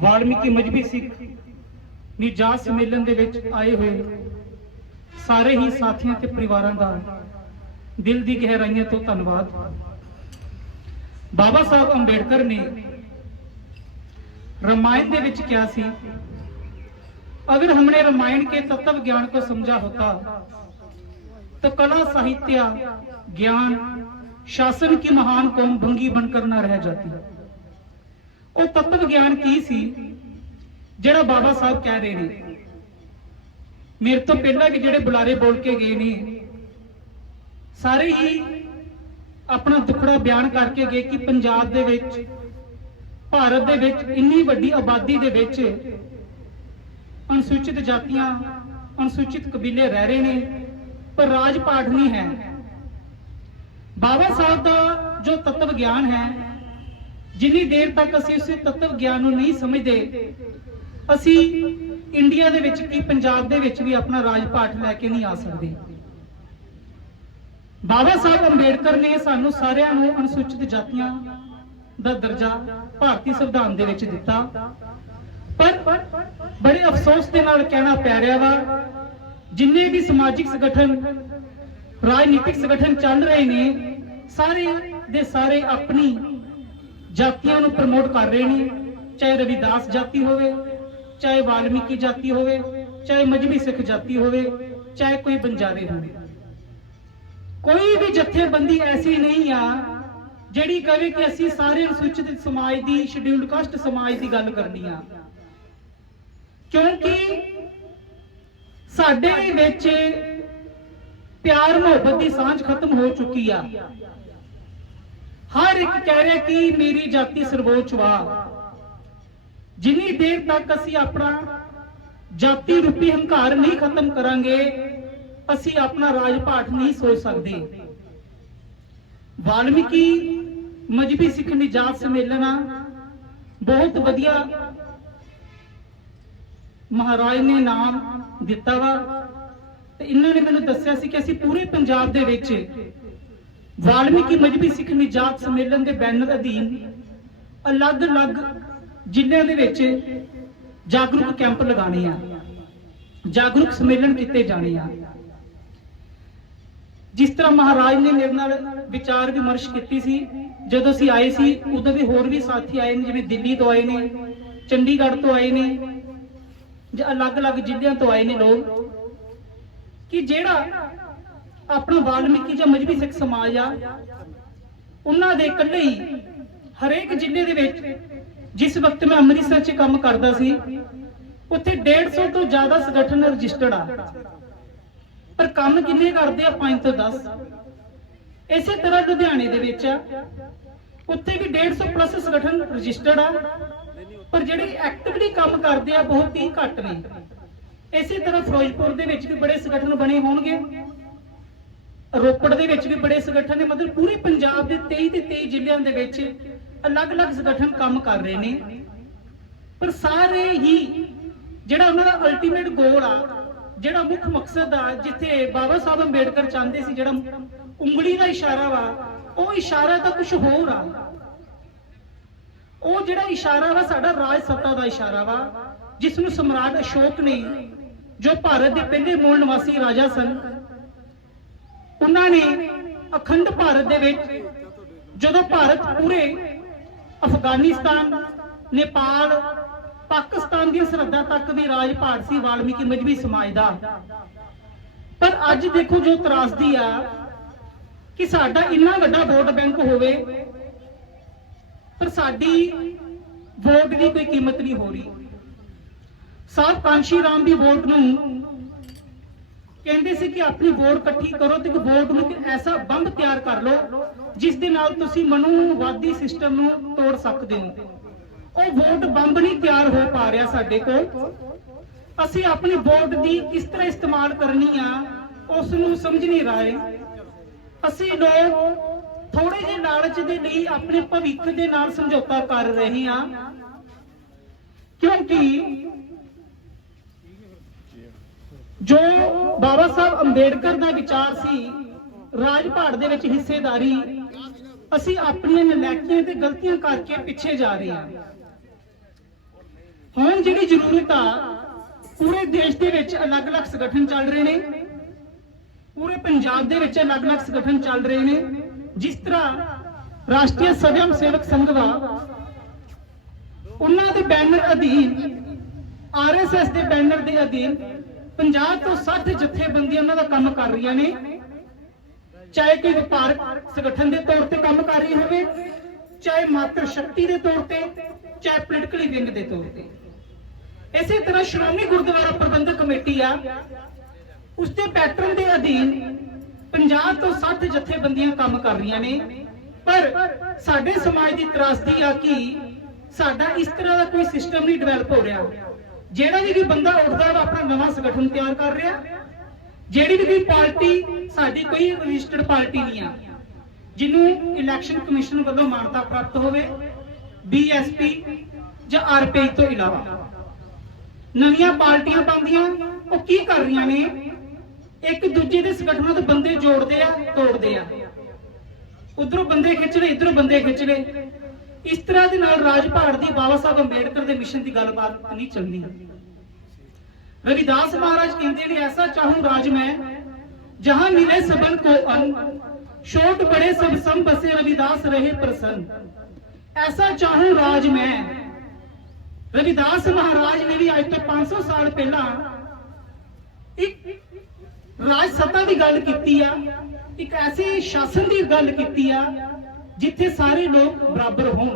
ਵਾਲਮੀਕੀ ਮਜਬੀ ਸਿੱਖ ਨਿਜਾਤ ਸੰਮੇਲਨ ਦੇ ਵਿੱਚ ਆਏ ਹੋਏ ਸਾਰੇ ਹੀ ਸਾਥੀਆਂ ਤੇ ਪਰਿਵਾਰਾਂ ਦਾ ਦਿਲ ਦੀ ਗਹਿਰਾਈਆਂ ਤੋਂ ਧੰਨਵਾਦ ਬਾਬਾ ਸਾਹਿਬ ਅੰਬੇਡਕਰ ਨੇ रामायण ਦੇ ਵਿੱਚ ਕਿਹਾ ਸੀ अगर हमने रामायण के तत्व ज्ञान को समझा होता तो कला साहित्य ज्ञान शासन की महान कौम भंगी बनकर न रह जाती ਉਹ ਤੱਤਵ ਗਿਆਨ ਕੀ ਸੀ? ਜਿਹੜਾ ਬਾਬਾ ਸਾਹਿਬ ਕਹਿ ਰਹੇ ਨੇ। ਮੇਰੇ ਤੋਂ ਪਹਿਲਾਂ ਕਿ ਜਿਹੜੇ ਬੁਲਾਰੇ ਬੋਲ ਕੇ ਗਏ ਨੇ, ਸਾਰੇ ਹੀ ਆਪਣਾ ਦੁੱਖੜਾ ਬਿਆਨ ਕਰਕੇ ਗਏ ਕਿ ਪੰਜਾਬ ਦੇ ਵਿੱਚ, ਭਾਰਤ ਦੇ ਵਿੱਚ ਇੰਨੀ ਵੱਡੀ ਆਬਾਦੀ ਦੇ ਵਿੱਚ ਅਨੁਸੂਚਿਤ ਜਾਤੀਆਂ ਅਨੁਸੂਚਿਤ ਕਬੀਲੇ ਰਹਿ ਰਹੇ ਨੇ, ਪਰ ਰਾਜ ਪਾਠ ਨਹੀਂ ਹੈ। ਬਾਬਾ ਸਾਹਿਬ ਦਾ ਜੋ ਤਤਵ ਗਿਆਨ ਹੈ ਜਿੰਨੀ ਦੇਰ ਤੱਕ ਅਸੀਂ ਉਸ ਤत्व ਗਿਆਨ ਨੂੰ ਨਹੀਂ ਸਮਝਦੇ, ਅਸੀਂ ਇੰਡੀਆ ਦੇ ਵਿੱਚ ਕੀ, ਪੰਜਾਬ ਦੇ ਵਿੱਚ ਵੀ ਆਪਣਾ ਰਾਜ ਪਾਠ ਲੈ ਕੇ ਨਹੀਂ ਆ ਸਕਦੇ। ਬਾਬਾ ਸਾਹਿਬ ਅੰਬੇਡਕਰ ਨੇ ਸਾਨੂੰ ਸਾਰਿਆਂ ਨੂੰ ਅਨੁਸੂਚਿਤ ਜਾਤੀਆਂ ਦਾ ਦਰਜਾ ਭਾਰਤੀ ਸੰਵਿਧਾਨ ਦੇ ਵਿੱਚ ਦਿੱਤਾ। ਪਰ ਬੜੇ ਅਫਸੋਸ ਦੇ ਨਾਲ ਕਹਿਣਾ ਪੈ ਰਿਹਾ ਵਾ, ਜਿੰਨੇ ਵੀ ਸਮਾਜਿਕ ਸੰਗਠਨ, ਰਾਜਨੀਤਿਕ ਸੰਗਠਨ ਚੱਲ ਰਹੇ ਨੇ, ਸਾਰੇ ਦੇ ਸਾਰੇ ਆਪਣੀ ਜਾਤੀਆਂ ਨੂੰ ਪ੍ਰਮੋਟ ਕਰ ਰਹੇ ਨੇ, ਚਾਹੇ ਰਵਿਦਾਸ ਜਾਤੀ ਹੋਵੇ, ਚਾਹੇ ਵਾਲਮੀਕੀ ਜਾਤੀ ਹੋਵੇ, ਚਾਹੇ ਮਜਬੀ ਸਿੱਖ ਜਾਤੀ ਹੋਵੇ, ਚਾਹੇ ਕੋਈ ਬੰਜਾਰੇ ਹੋਵੇ। ਕੋਈ ਵੀ ਜਥੇਬੰਦੀ ਐਸੀ ਨਹੀਂ ਆ, ਜਿਹੜੀ ਕਹੇ ਕਿ ਅਸੀਂ ਸਾਰੇ ਅਨੁਸੂਚਿਤ ਸਮਾਜ ਦੀ ਸ਼ਡਿਊਲਡ ਕਾਸਟ ਸਮਾਜ ਦੀ ਗੱਲ ਕਰਨੀ ਆ। ਕਿਉਂਕਿ ਸਾਡੇ ਵਿੱਚ ਪਿਆਰ ਮੁਹੱਬਤ ਦੀ ਸਾਂਝ ਖਤਮ ਹੋ ਚੁੱਕੀ ਆ। ਹਰ ਇੱਕ ਕਹਿ ਰਿਹਾ ਕਿ ਮੇਰੀ ਜਾਤੀ ਸਰਵੋੱਚ ਵਾ। ਜਿੰਨੀ ਦੇਰ ਤੱਕ ਅਸੀਂ ਆਪਣਾ ਜਾਤੀ ਰੂਪੀ ਹੰਕਾਰ ਨਹੀਂ ਖਤਮ ਕਰਾਂਗੇ, ਅਸੀਂ ਆਪਣਾ ਰਾਜ ਪਾਠ ਨਹੀਂ ਸੋਚ ਸਕਦੇ। ਵਾਲਮੀਕੀ ਮਜਬੀ ਸਿੱਖ ਨਿਜਾਤ ਸੰਮੇਲਨ ਆ। ਬਹੁਤ ਵਧੀਆ ਮਹਾਰਾਜ ਨੇ ਨਾਮ ਦਿੱਤਾ ਵਾ। ਤੇ ਇਹਨਾਂ ਨੇ ਮੈਨੂੰ ਦੱਸਿਆ ਸੀ ਕਿ ਅਸੀਂ ਪੂਰੇ ਪੰਜਾਬ ਦੇ ਵਿੱਚ ਵਾਲਮੀਕੀ ਮਜਬੀ ਸਿੱਖ ਨਿਜਾਤ ਸੰਮੇਲਨ ਦੇ ਬੈਨਰ ਅਧੀਨ ਅਲੱਗ-ਅਲੱਗ ਜ਼ਿਲ੍ਹਿਆਂ ਦੇ ਵਿੱਚ ਜਾਗਰੂਕ ਕੈਂਪ ਲਗਾਣੇ ਆ। ਜਾਗਰੂਕ ਸੰਮੇਲਨ ਕੀਤੇ ਜਾਣੇ ਆ। ਜਿਸ ਤਰ੍ਹਾਂ ਮਹਾਰਾਜ ਨੇ ਮੇਰੇ ਨਾਲ ਵਿਚਾਰ ਵਿਮਰਸ਼ ਕੀਤੀ ਸੀ, ਜਦੋਂ ਅਸੀਂ ਆਏ ਸੀ, ਉਦੋਂ ਵੀ ਹੋਰ ਵੀ ਸਾਥੀ ਆਏ ਨੇ, ਜਿਵੇਂ ਦਿੱਲੀ ਤੋਂ ਆਏ ਨੇ, ਚੰਡੀਗੜ੍ਹ ਤੋਂ ਆਏ ਨੇ, ਜਾਂ ਅਲੱਗ-ਅਲੱਗ ਜ਼ਿਲ੍ਹਿਆਂ ਤੋਂ ਆਏ ਨੇ ਲੋਕ, ਕਿ ਜਿਹੜਾ ਆਪਣਾ ਵਾਲਮੀਕੀ ਜਾਂ ਮਜਬੀ ਸਿੱਖ ਸਮਾਜ ਆ, ਉਹਨਾਂ ਦੇ ਇਕੱਲੇ ਹੀ ਹਰੇਕ ਜ਼ਿਲ੍ਹੇ ਦੇ ਵਿੱਚ ਜਿਸ ਵਕਤ ਮੈਂ ਅੰਮ੍ਰਿਤਸਰ 'ਚ ਕੰਮ ਕਰਦਾ ਸੀ, ਉੱਥੇ 150 ਤੋਂ ਜ਼ਿਆਦਾ ਸੰਗਠਨ ਰਜਿਸਟਰਡ ਆ। ਪਰ ਕੰਮ ਕਿੰਨੇ ਕਰਦੇ ਆ? 5 ਤੋਂ 10 ਇਸੇ ਤਰ੍ਹਾਂ ਲੁਧਿਆਣੇ ਦੇ ਵਿੱਚ ਆ, ਉੱਥੇ ਵੀ 150 ਪਲੱਸ ਸੰਗਠਨ ਰਜਿਸਟਰਡ ਆ, ਪਰ ਜਿਹੜੇ ਐਕਟਿਵਲੀ ਕੰਮ ਕਰਦੇ ਆ, ਬਹੁਤ ਹੀ ਘੱਟ ਨੇ। ਇਸੇ ਤਰ੍ਹਾਂ ਫਿਰੋਜ਼ਪੁਰ ਦੇ ਵਿੱਚ ਵੀ ਬੜੇ ਸੰਗਠਨ ਬਣੇ ਹੋਣਗੇ। ਰੋਪੜ ਦੇ ਵਿੱਚ ਵੀ ਬੜੇ ਸੰਗਠਨ ਨੇ, ਮਤਲਬ ਪੂਰੇ ਪੰਜਾਬ ਦੇ 23 ਤੇ 23 ਜ਼ਿਲ੍ਹਿਆਂ ਦੇ ਵਿੱਚ ਅਲੱਗ-ਅਲੱਗ ਸੰਗਠਨ ਕੰਮ ਕਰ ਰਹੇ ਨੇ। ਪਰ ਸਾਰੇ ਹੀ ਜਿਹੜਾ ਉਹਨਾਂ ਦਾ ਅਲਟੀਮੇਟ ਗੋਲ ਆ, ਜਿਹੜਾ ਮੁੱਖ ਮਕਸਦ ਆ, ਜਿੱਥੇ ਬਾਬਾ ਸਾਹਿਬ ਅੰਬੇਡਕਰ ਚਾਹੁੰਦੇ ਸੀ, ਜਿਹੜਾ ਉਂਗਲੀ ਦਾ ਇਸ਼ਾਰਾ ਵਾ, ਉਹ ਇਸ਼ਾਰਾ ਤਾਂ ਕੁਝ ਹੋਰ ਆ। ਉਹ ਜਿਹੜਾ ਇਸ਼ਾਰਾ ਵਾ, ਸਾਡਾ ਰਾਜ ਸੱਤਾ ਦਾ ਇਸ਼ਾਰਾ ਵਾ ਜਿਸ ਨੂੰ ਸਮਰਾਟ ਅਸ਼ੋਕ ਨੇ, ਜੋ ਭਾਰਤ ਦੇ ਪਹਿਲੇ ਮੂਲ ਨਿਵਾਸੀ ਰਾਜਾ ਸਨ ਉਹਨਾਂ ਨੇ ਅਖੰਡ ਭਾਰਤ ਦੇ ਵਿੱਚ ਜਦੋਂ ਭਾਰਤ ਪੂਰੇ ਅਫਗਾਨਿਸਤਾਨ, ਨੇਪਾਲ, ਪਾਕਿਸਤਾਨ ਦੀ ਸਰਹੱਦਾਂ ਤੱਕ ਵੀ ਰਾਜ ਭਾਟ ਸੀ, ਵਾਲਮੀਕੀ ਮਜਬੀ ਸਮਾਜ ਦਾ। ਪਰ ਅੱਜ ਦੇਖੋ ਜੋ ਤਰਾਸਦੀ ਆ ਕਿ ਸਾਡਾ ਇੰਨਾ ਵੱਡਾ ਵੋਟ ਬੈਂਕ ਹੋਵੇ, ਪਰ ਸਾਡੀ ਵੋਟ ਦੀ ਕੋਈ ਕੀਮਤ ਨਹੀਂ ਹੋ ਰਹੀ। ਸਾਹਿਬ ਕਾਂਸ਼ੀ ਰਾਮ ਦੀ ਵੋਟ ਨੂੰ ਕਹਿੰਦੇ ਸੀ ਕਿ ਆਪਣੀ ਵੋਟ ਇਕੱਠੀ ਕਰੋ ਤੇ ਇੱਕ ਵੋਟ ਨੂੰ ਇੱਕ ਐਸਾ ਬੰਬ ਤਿਆਰ ਕਰ ਲਓ ਜਿਸ ਦੇ ਨਾਲ ਤੁਸੀਂ ਮਨੂਵਾਦੀ ਸਿਸਟਮ ਨੂੰ ਤੋੜ ਸਕਦੇ ਹੋ। ਉਹ ਵੋਟ ਬੰਬ ਨਹੀਂ ਤਿਆਰ ਹੋ ਪਾ ਰਿਹਾ ਸਾਡੇ ਕੋਲ। ਅਸੀਂ ਆਪਣੀ ਵੋਟ ਦੀ ਕਿਸ ਤਰ੍ਹਾਂ ਇਸਤੇਮਾਲ ਕਰਨੀ ਆ, ਉਸ ਨੂੰ ਸਮਝ ਨਹੀਂ ਰਹੇ। ਅਸੀਂ ਲੋਕ ਥੋੜੇ ਜਿਹੇ ਲਾਲਚ ਦੇ ਲਈ ਆਪਣੇ ਭਵਿੱਖ ਦੇ ਨਾਲ ਸਮਝੌਤਾ ਕਰ ਰਹੇ ਹਾਂ। ਕਿਉਂਕਿ ਜੋ ਬਾਬਾ ਸਾਹਿਬ ਅੰਬੇਡਕਰ ਦਾ ਵਿਚਾਰ ਸੀ ਰਾਜ ਭਾੜ ਦੇ ਵਿੱਚ ਹਿੱਸੇਦਾਰੀ, ਅਸੀਂ ਆਪਣੀਆਂ ਨਲਾਇਕੀਆਂ ਤੇ ਗਲਤੀਆਂ ਕਰਕੇ ਪਿੱਛੇ ਜਾ ਰਹੇ ਹਾਂ। ਹੁਣ ਜਿਹੜੀ ਜ਼ਰੂਰਤ ਆ, ਪੂਰੇ ਦੇਸ਼ ਦੇ ਵਿੱਚ ਅਲੱਗ-ਅਲੱਗ ਸੰਗਠਨ ਚੱਲ ਰਹੇ ਨੇ। ਪੂਰੇ ਪੰਜਾਬ ਦੇ ਵਿੱਚ ਅਲੱਗ-ਅਲੱਗ ਸੰਗਠਨ ਚੱਲ ਰਹੇ ਨੇ। ਜਿਸ ਤਰ੍ਹਾਂ ਰਾਸ਼ਟਰੀ ਸਵਯੰ ਸੇਵਕ ਸੰਘ ਵਾ, ਉਹਨਾਂ ਦੇ ਬੈਨਰ ਅਧੀਨ ਆਰਐਸਐਸ ਦੇ ਬੈਨਰ ਦੇ ਅਧੀਨ 50 ਤੋਂ 60 ਜਥੇਬੰਦੀਆਂ ਉਹਨਾਂ ਦਾ ਕੰਮ ਕਰ ਰਹੀਆਂ ਨੇ। ਚਾਹੇ ਕੋਈ ਵਪਾਰਕ ਸੰਗਠਨ ਦੇ ਤੌਰ ਤੇ ਕੰਮ ਕਰ ਰਹੀ ਹੋਵੇ, ਚਾਹੇ ਮਾਤਰ ਸ਼ਕਤੀ ਦੇ ਤੌਰ ਤੇ, ਚਾਹੇ ਪੋਲੀਟੀਕਲੀ ਵਿੰਗ ਦੇ ਤੌਰ ਤੇ। ਇਸੇ ਤਰ੍ਹਾਂ ਸ਼੍ਰੋਮਣੀ ਗੁਰਦੁਆਰਾ ਪ੍ਰਬੰਧਕ ਕਮੇਟੀ ਆ ਉਸ ਦੇ ਪੈਟਰਨ ਦੇ ਅਧੀਨ 50 ਤੋਂ 60 ਜਥੇਬੰਦੀਆਂ ਕੰਮ ਕਰ ਰਹੀਆਂ ਨੇ। ਪਰ ਸਾਡੇ ਸਮਾਜ ਦੀ ਤਰਾਸਦੀ ਆ ਕਿ ਸਾਡਾ ਇਸ ਤਰ੍ਹਾਂ ਦਾ ਕੋਈ ਸਿਸਟਮ ਨਹੀਂ ਡਿਵੈਲਪ ਹੋ ਰਿਹਾ। ਜਿਹੜਾ ਵੀ ਕੋਈ ਬੰਦਾ ਉੱਠਦਾ ਵਾ, ਆਪਣਾ ਨਵਾਂ ਸੰਗਠਨ ਤਿਆਰ ਕਰ ਰਿਹਾ। ਜਿਹੜੀ ਵੀ ਕੋਈ ਪਾਰਟੀ, ਸਾਡੀ ਕੋਈ ਰਜਿਸਟਰਡ ਪਾਰਟੀ ਨਹੀਂ ਆ, ਜਿਹਨੂੰ ਇਲੈਕਸ਼ਨ ਕਮਿਸ਼ਨ ਵੱਲੋਂ ਮਾਨਤਾ ਪ੍ਰਾਪਤ ਹੋਵੇ ਬੀਐਸਪੀ ਜਾਂ ਆਰਪੀਆਈ ਤੋਂ ਇਲਾਵਾ। ਨਵੀਆਂ ਪਾਰਟੀਆਂ ਬਣਦੀਆਂ, ਉਹ ਕੀ ਕਰ ਰਹੀਆਂ ਨੇ? ਇੱਕ ਦੂਜੇ ਦੇ ਸੰਗਠਨਾਂ ਤੋਂ ਬੰਦੇ ਜੋੜਦੇ ਆ, ਤੋੜਦੇ ਆ। ਉਧਰੋਂ ਬੰਦੇ ਖਿੱਚ ਲਏ, ਇਧਰੋਂ ਬੰਦੇ ਖਿੱਚ ਇਸ ਤਰ੍ਹਾਂ ਦੇ ਨਾਲ ਰਾਜ ਭਾਰਤ ਦੀ ਬਾਬਾ ਸਾਹਿਬ ਅੰਬੇਡਕਰ ਦੇ ਮਿਸ਼ਨ ਦੀ ਗੱਲਬਾਤ ਨਹੀਂ ਚੱਲਣੀ। रविदास महाराज कहते हैं ऐसा चाहूं राज में जहां मिले सबन को अन्न छोट बड़े सब सम बसे रविदास रहे प्रसन्न ऐसा चाहूं राज में ਰਵਿਦਾਸ ਮਹਾਰਾਜ ਨੇ ਵੀ ਅੱਜ ਤੋਂ 500 ਸਾਲ ਪਹਿਲਾਂ ਇੱਕ ਰਾਜ ਸੱਤਾ ਦੀ ਗੱਲ ਕੀਤੀ ਆ ਇੱਕ ਐਸੇ ਸ਼ਾਸਨ ਦੀ ਗੱਲ ਕੀਤੀ ਆ ਜਿੱਥੇ ਸਾਰੇ ਲੋਕ ਬਰਾਬਰ ਹੋਣ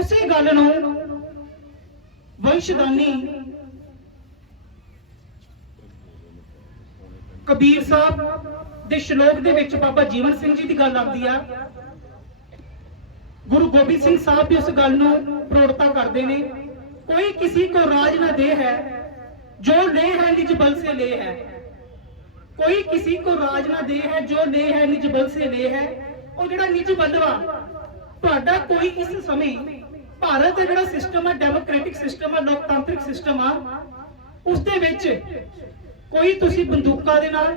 ਉਸੇ ਗੱਲ ਨੂੰ ਵੰਸ਼ਦਾਨੀ ਕਬੀਰ ਸਾਹਿਬ ਦੇ ਸ਼ਲੋਕ ਦੇ ਵਿੱਚ ਬਾਬਾ ਜੀਵਨ ਸਿੰਘ ਜੀ ਦੀ ਗੱਲ ਆਉਂਦੀ ਆ। ਗੁਰੂ ਗੋਬਿੰਦ ਸਿੰਘ ਸਾਹਿਬ ਵੀ ਉਸ ਗੱਲ ਨੂੰ ਪ੍ਰੋੜਤਾ ਕਰਦੇ ਨੇ। ਕੋਈ ਕਿਸੇ ਕੋ ਰਾਜ ਨਾ ਦੇ ਹੈ, ਜੋ ਲੈ ਹੈ ਨਿਜ ਬਲ ਸੇ ਲੈ ਹੈ। ਕੋਈ ਕਿਸੇ ਕੋ ਰਾਜ ਨਾ ਦੇ ਹੈ, ਜੋ ਲੈ ਹੈ ਨਿਜ ਬਲ ਸੇ ਲੈ ਹੈ। ਉਹ ਜਿਹੜਾ ਨਿਜ ਬਲਵਾ ਤੁਹਾਡਾ ਕੋਈ ਇਸ ਸਮੇਂ ਭਾਰਤ ਦਾ ਜਿਹੜਾ ਸਿਸਟਮ ਆ ਡੈਮੋਕ੍ਰੈਟਿਕ ਸਿਸਟਮ ਆ, ਲੋਕਤਾਂਤਰਿਕ ਸਿਸਟਮ ਆ ਉਸ ਦੇ ਵਿੱਚ ਕੋਈ ਤੁਸੀਂ ਬੰਦੂਕਾਂ ਦੇ ਨਾਲ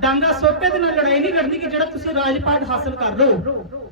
ਡਾਂਗਾ ਸੋਟੇ ਦੇ ਨਾਲ ਲੜਾਈ ਨਹੀਂ ਲੜਨੀ ਕਿ ਜਿਹੜਾ ਤੁਸੀਂ ਰਾਜਪਾਟ ਹਾਸਲ ਕਰ ਲਓ।